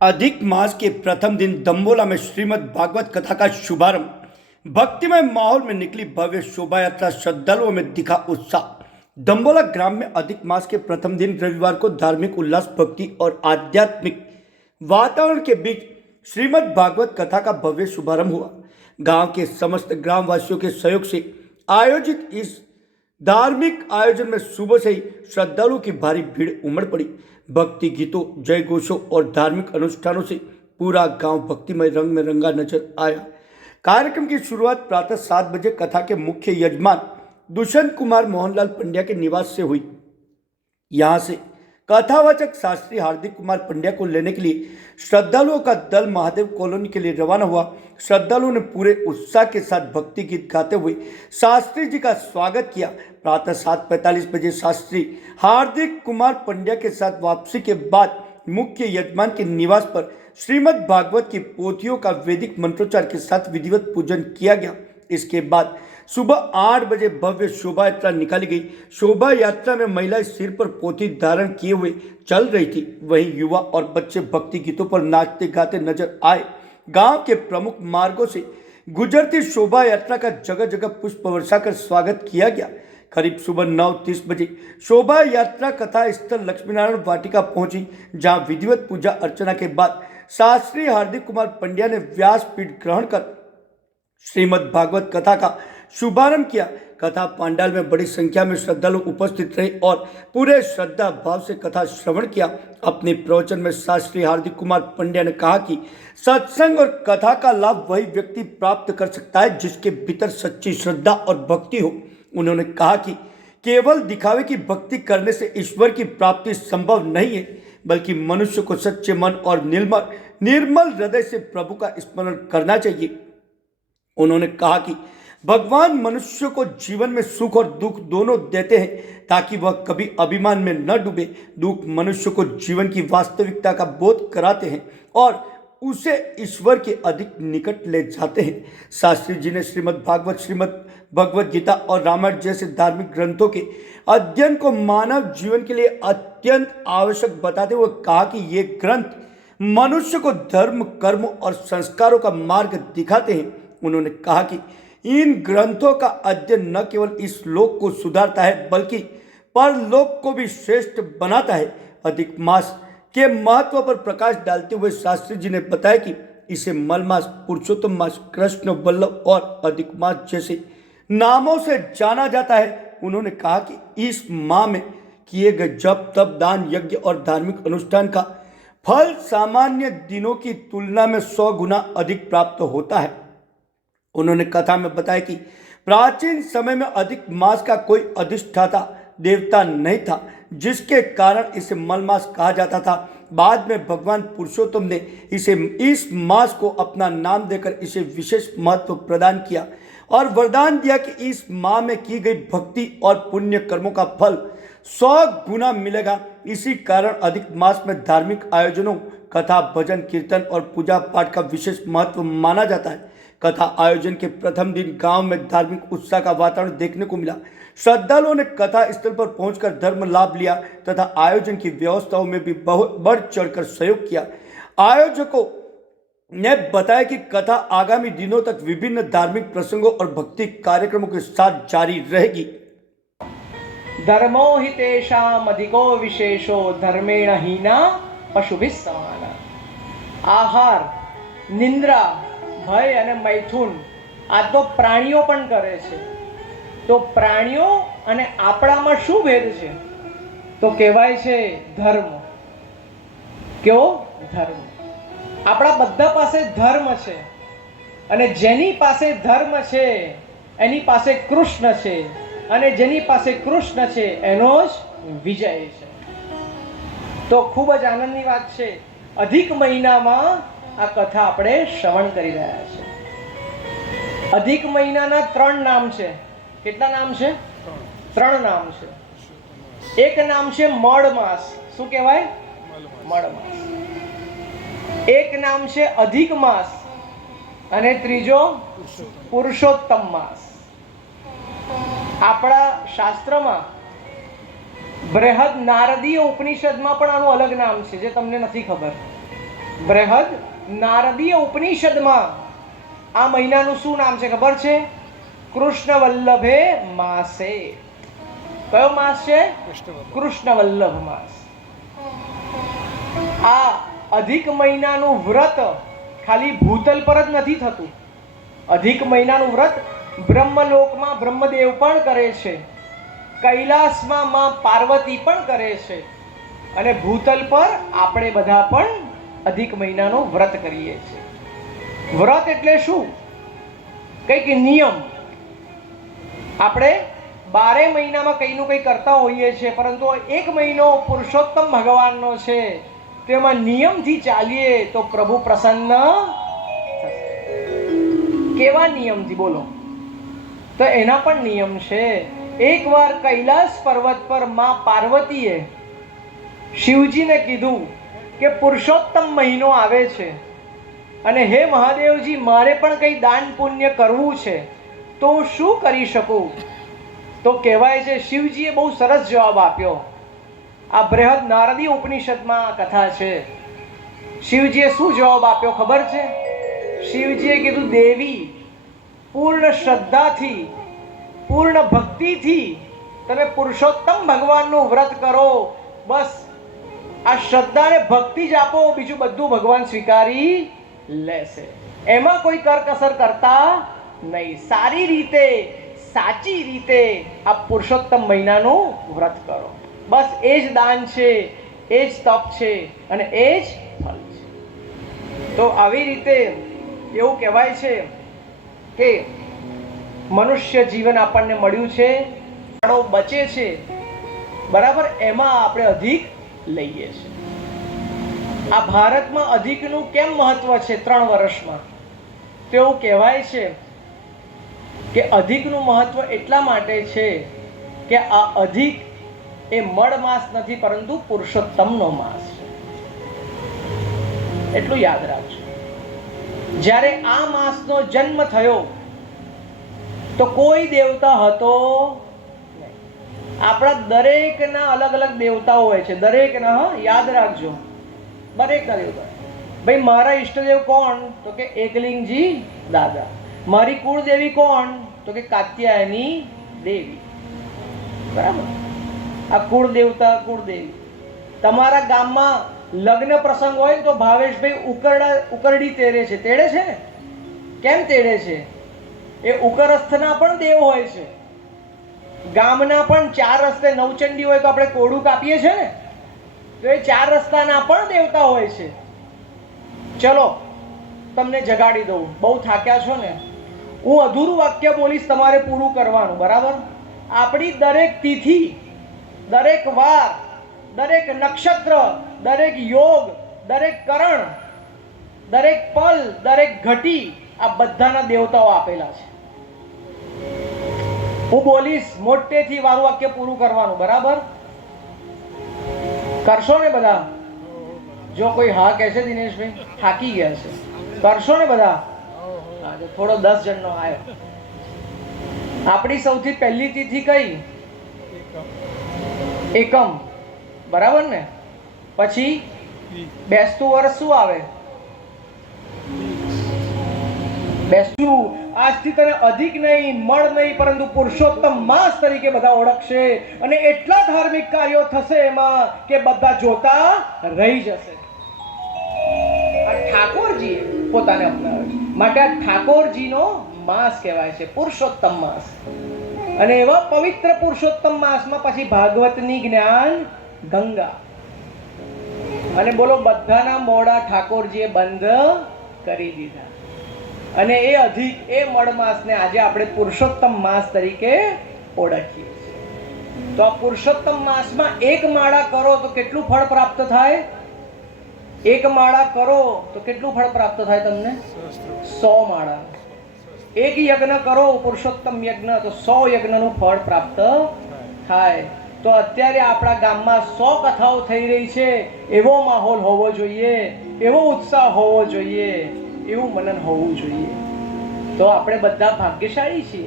अधिक मास के प्रथम दिन दम्बोला में श्रीमद् भागवत कथा का शुभारंभ। भक्तिमय माहौल में निकली भव्य शोभा यात्रा, श्रद्धालुओं में दिखा उत्साह। दम्बोला ग्राम में अधिक मास के प्रथम दिन रविवार को धार्मिक उल्लास, भक्ति और आध्यात्मिक वातावरण के बीच श्रीमद् भागवत कथा का भव्य शुभारंभ हुआ। गांव के समस्त ग्रामवासियों के सहयोग से आयोजित इस धार्मिक आयोजन में सुबह से ही श्रद्धालुओं की भारी भीड़ उमड़ पड़ी। भक्ति गीतों, जय घोषों और धार्मिक अनुष्ठानों से पूरा गांव भक्तिमय रंग में रंगा नजर आया। कार्यक्रम की शुरुआत प्रातः 7 बजे कथा के मुख्य यजमान दुष्यंत कुमार मोहनलाल पंड्या के निवास से हुई। यहां से कथावाचक शास्त्री हार्दिक कुमार पंड्या को लेने के लिए श्रद्धालुओं का दल महादेव कॉलोनी के लिए रवाना हुआ। श्रद्धालुओं ने पूरे उत्साह के साथ भक्ति गीत गाते हुए शास्त्री जी का स्वागत किया। प्रातः 7:45 बजे शास्त्री हार्दिक कुमार पंड्या के साथ वापसी के बाद मुख्य यजमान के निवास पर श्रीमद् भागवत की पोथियों का वैदिक मंत्रोच्चार के साथ विधिवत पूजन किया गया। इसके बाद सुबह 8 बजे भव्य शोभा यात्रा निकाली गई। शोभा यात्रा में महिलाएं सिर पर पोथी धारण किए हुए चल रही थी। वहीं युवा और बच्चे भक्ति गीतों पर नाचते गाते नजर आए। गांव के प्रमुख मार्गों से गुजरती शोभा यात्रा का जगह जगह पुष्प वर्षा कर स्वागत किया गया। करीब सुबह 9:30 बजे शोभा यात्रा कथा स्थल लक्ष्मीनारायण वाटिका पहुंची, जहां विधिवत पूजा अर्चना के बाद शास्त्री हार्दिक कुमार पंड्या ने व्यासपीठ ग्रहण कर श्रीमद् भागवत कथा का शुभारंभ किया। कथा पांडाल में बड़ी संख्या में श्रद्धालु उपस्थित रहे और पूरे श्रद्धा भाव से कथा श्रवण किया। अपने प्रवचन में शास्त्री हार्दिक कुमार पंड्या ने कहा कि सत्संग और कथा का लाभ वही व्यक्ति प्राप्त कर सकता है जिसके भीतर सच्ची श्रद्धा और भक्ति हो। उन्होंने कहा कि केवल दिखावे की भक्ति करने से ईश्वर की प्राप्ति संभव नहीं है, बल्कि मनुष्य को सच्चे मन और निर्मल हृदय से प्रभु का स्मरण करना चाहिए। उन्होंने कहा कि भगवान मनुष्य को जीवन में सुख और दुख दोनों देते हैं ताकि वह कभी अभिमान में न डूबे। दुख मनुष्य को जीवन की वास्तविकता का बोध कराते हैं और उसे ईश्वर के अधिक निकट ले जाते हैं। शास्त्री जी ने श्रीमद् भागवत, श्रीमद् भगवद गीता और रामायण जैसे धार्मिक ग्रंथों के अध्ययन को मानव जीवन के लिए अत्यंत आवश्यक बताते हुए कहा कि ये ग्रंथ मनुष्य को धर्म, कर्म और संस्कारों का मार्ग दिखाते हैं। उन्होंने कहा कि इन ग्रंथों का अध्ययन न केवल इस लोक को सुधारता है, बल्कि परलोक को भी श्रेष्ठ बनाता है। अधिक मास के महत्व पर प्रकाश डालते हुए शास्त्री जी ने बताया कि इसे मल मास, पुरुषोत्तम मास, कृष्ण वल्लभ और अधिक मास जैसे नामों से जाना जाता है। उन्होंने कहा कि इस माह में किए गए जप, तप, दान, यज्ञ और धार्मिक अनुष्ठान का फल सामान्य दिनों की तुलना में 100 गुना अधिक प्राप्त होता है। उन्होंने कथा में बताया कि प्राचीन समय में अधिक मास का कोई अधिष्ठाता देवता नहीं था, जिसके कारण इसे मल मास कहा जाता था। बाद में भगवान पुरुषोत्तम ने इस मास को अपना नाम देकर इसे विशेष महत्व प्रदान किया और वरदान दिया कि इस माह में की गई भक्ति और पुण्य कर्मों का फल 100 गुना मिलेगा। इसी कारण अधिक मास में धार्मिक आयोजनों, कथा, भजन, कीर्तन और पूजा पाठ का विशेष महत्व माना जाता है। कथा आयोजन के प्रथम दिन गांव में धार्मिक उत्साह का वातावरण देखने को मिला। श्रद्धालुओं ने कथा स्थल पर पहुंचकर धर्म लाभ लिया तथा आयोजन की व्यवस्थाओं में भी बढ़ चढ़कर सहयोग किया। आयोजकों ने बताया कि कथा आगामी दिनों तक विभिन्न धार्मिक प्रसंगों और भक्ति कार्यक्रमों के साथ जारी रहेगी। धर्मो हि तेषाम् अधिको विशेषो धर्मेण हीना पशुभिः समाना। आहार, निंद्रा, भय અને મૈથુન આ તો પ્રાણીઓ પણ કરે છે। તો પ્રાણીઓ અને આપણામાં શું ભેદ છે? તો કહેવાય છે ધર્મ। કેવો ધર્મ? આપણા બધા પાસે ધર્મ છે અને જેની પાસે ધર્મ છે એની પાસે કૃષ્ણ છે અને જેની પાસે કૃષ્ણ છે એનો જ વિજય છે। તો ખૂબ જ આનંદની વાત છે। અધિક મહિનામાં આ કથા આપણે શ્રવણ કરી રહ્યા છે। અધિક મહિનાના 3 નામ છે। કેટલા નામ છે? 3 નામ છે। એક નામ છે મળ માસ। શું કહેવાય? મળ માસ। એક નામ છે અધિક માસ અને ત્રીજો પુરુષોત્તમ માસ। આપણા શાસ્ત્રમાં બૃહદ નારદીય ઉપનિષદમાં પણ આનું અલગ નામ છે જે તમને નથી ખબર। બૃહદ નારદીય ઉપનિષદમાં આ મહિનાનું શું નામ છે ખબર છે? કૃષ્ણ વલ્લભે માસે. કયો માસ છે? કૃષ્ણ વલ્લભ માસ. આ અધિક મહિનાનું વ્રત ખાલી ભૂતલ પર જ નથી થતું. અધિક મહિનાનું વ્રત બ્રહ્મલોકમાં બ્રહ્મદેવ પણ કરે છે, કૈલાસમાં માં પાર્વતી પણ કરે છે, અને ભૂતલ પર આપણે બધા પણ અધિક મહિનાનું વ્રત કરીએ છીએ. વ્રત એટલે શું? કંઈક નિયમ. આપણે 12 મહિનામાં કંઈનું કંઈ કરતા હોઈએ છીએ, પરંતુ એક મહિનો પુરુષોત્તમ ભગવાનનો છે, તેમાં નિયમથી ચાલીએ તો પ્રભુ પ્રસન્ન થશે. કેવા નિયમથી બોલો? તો એના પણ નિયમ છે. એકવાર કૈલાસ પર્વત પર માં પાર્વતીએ શિવજીને કીધું કે પુરુષોત્તમ મહિનો આવે છે અને હે મહાદેવજી, મારે પણ કંઈ દાન પુણ્ય કરવું છે, તો હું શું કરી શકું? તો કહેવાય છે શિવજીએ બહુ સરસ જવાબ આપ્યો. આ બૃહદ નારદી ઉપનિષદમાં આ કથા છે. શિવજીએ શું જવાબ આપ્યો ખબર છે? શિવજીએ કીધું, દેવી, પૂર્ણ શ્રદ્ધાથી, પૂર્ણ ભક્તિથી તમે પુરુષોત્તમ ભગવાનનું વ્રત કરો. બસ આ શ્રદ્ધા અને ભક્તિ જ આપો, બીજું બધું ભગવાન સ્વીકારી લેશે. એમાં કોઈ કરકસર કરતા નહીં. સારી રીતે, સાચી રીતે આ પુરુષોત્તમ મહિનાનું વ્રત કરો. બસ એ જ દાન છે, એ જ તપ છે અને એ જ ફળ છે. તો આવી રીતે એવું કહેવાય છે કે મનુષ્ય જીવન આપણને મળ્યું છે, ફળો બચે છે, બરાબર, એમાં આપણે અધિક લઈએ છીએ. આ ભારતમાં અધિકનું કેમ મહત્વ છે? 3 વર્ષમાં તો એવું કહેવાય છે કે અધિકનું મહત્વ એટલા માટે છે કે આ અધિક એ મળ માસ નથી, પરંતુ પુરુષોત્તમનો માસ છે. એટલું યાદ રાખજો. જ્યારે આ માસનો જન્મ થયો તો કોઈ દેવતા હતો નહીં. આપણા દરેકના અલગ અલગ દેવતાઓ હોય છે, દરેકના. યાદ રાખજો, દરેકના દેવતા. ભાઈ, મારા ઈષ્ટદેવ કોણ? તો કે એકલિંગજી દાદા. મારી કુળદેવી કોણ? તો કે કાત્યાયની દેવી. બરાબર. આ કુળ દેવતા, કુળદેવી. તમારા ગામમાં લગ્ન પ્રસંગ હોય તો ભાવેશભાઈ ઉકરડી તેડે છે. તેડે છે ને? કેમ તેડે છે? એ ઉકરસ્થના પણ દેવ હોય છે. ગામના પણ 4 રસ્તે નવચંડી હોય તો આપણે કોડું કાપીએ છીએ ને, તો એ 4 રસ્તાના પણ દેવતા હોય છે. ચલો તમને જગાડી દઉં, બહુ થાક્યા છો ને. હું અધૂરું વાક્ય બોલીશ, તમારે પૂરું કરવાનું, બરાબર? આપણી દરેક તિથિ, દરેક વાર, દરેક નક્ષત્ર, દરેક યોગ, દરેક કરણ, દરેક પલ, દરેક ઘટી, આ બધાના દેવતાઓ આપેલા છે. હું બોલીશ, મોટેથી મારું વાક્ય પૂરું કરવાનું, બરાબર? કરશો ને બધા? જો કોઈ હા કહે છે, દિનેશભાઈ થાકી ગયા છે, કરશો ને બધા? થોડો 10 જણનો આવ્યો. આપણી સૌથી પહેલી તિથિ કઈ? એકમ, બરાબર ને? પછી બેસતું વર્ષ શું આવે? બેસતું. આજથી તને અધિક નહીં, મળ નહીં, પરંતુ પુરુષોત્તમ માસ તરીકે બધા ઓળખશે અને એટલા ધાર્મિક કાર્યો થશે એમાં કે બધા જોતા રહી જશે. આ ઠાકોરજીએ પોતાને અપનાવ્યો છે, માટે આ ઠાકોરજીનો માસ કહેવાય છે, પુરુષોત્તમ માસ. અને એવા પવિત્ર પુરુષોત્તમ માસમાં પછી ભાગવતની જ્ઞાન ગંગા. અને બોલો, બધાના મોડા ઠાકોરજીએ બંધ કરી દીધા. અને એ અધિક, એ મળ માસને આજે આપણે પુરુષોત્તમ માસ તરીકે ઓળખીએ છીએ. તો આ પુરુષોત્તમ માસમાં 1 માળા કરો તો કેટલું ફળ પ્રાપ્ત થાય? 1 માળા કરો તો કેટલું ફળ પ્રાપ્ત થાય તમને? 100 માળા. 1 યજ્ઞ કરો, પુરુષોત્તમ યજ્ઞ, તો 100 યજ્ઞનું ફળ પ્રાપ્ત થાય. તો અત્યારે આપણા ગામમાં 100 કથાઓ થઈ રહી છે. એવો માહોલ હોવો જોઈએ, એવો ઉત્સાહ હોવો જોઈએ, એવું મનન હોવું જોઈએ. તો આપણે બધા ભાગ્યશાળી છીએ.